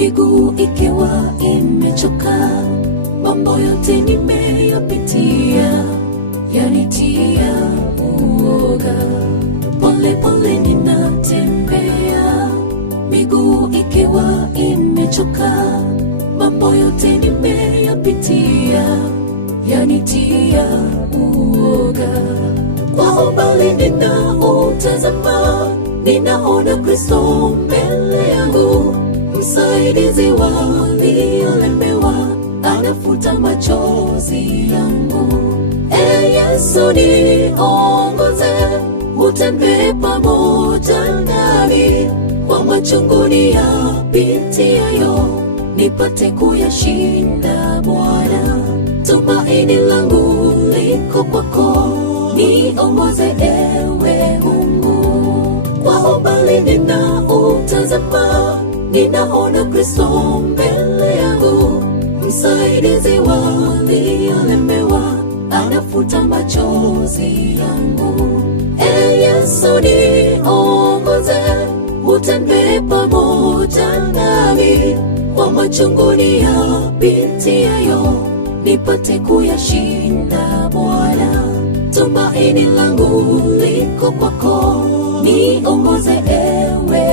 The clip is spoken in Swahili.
miguu ikiwa imechoka, mambo yote nimeyapitia yanitia uoga. Pole pole ninatembea, miguu ikiwa imechoka, mambo yote nimeyapitia yanitia uoga. Kwa umbali ninautazama, ninaona Kristo mbele yangu, msaidizi wa waliolemewa, anafuta machozi yangu. Yesu niongoze, utembee pamoja nami, kwa machungu niyapitiayo, nipate kuyashinda Bwana. Tumaini langu liko kwako, niongoze ewe Mungu. Kwa umbali ninautazama, ninaona Kristo mbele yangu, msaidizi wa waliolemewa, anafuta machozi yangu. Yesu niongoze, utembee pamoja nami, kwa machungu niyapitiayo, nipate kuyashinda Bwana. Tumaini langu liko kwako, niongoze ewe